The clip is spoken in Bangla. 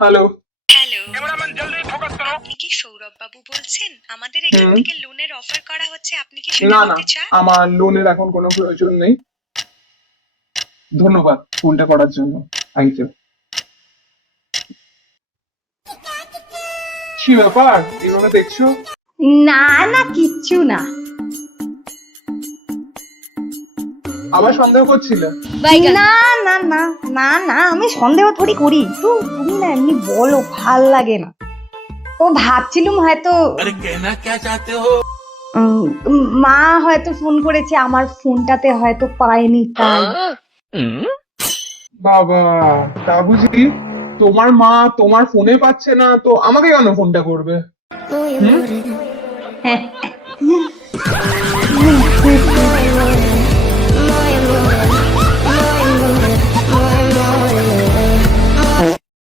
হ্যালো। হ্যালো, আপনি কি সৌরভ বাবু বলছেন? আমাদের এখান থেকে লোনের অফার করা হচ্ছে, আপনি কি সেটা না না, নিতে চান? আমার লোনের এখন কোনো প্রয়োজন নেই। ধন্যবাদ ফোনটা করার জন্য। Thank you. কি ব্যাপার এভাবে দেখছো? না না, কিচ্ছু না। আবার সন্দেহ করছিলে? না না না না না, আমি সন্দেহ থোড়ি করি। তো তুমি না এমনি বলো, ভাল লাগে না। তো ভাবছিলুম হয়তো মা হয়তো ফোন করেছে, আমার ফোনটাতে হয়তো পায়নি তাই। বাবা, তা বুঝি? তোমার মা তোমার ফোনে পাচ্ছে না তো আমাকে কেন ফোনটা করবে? হুম?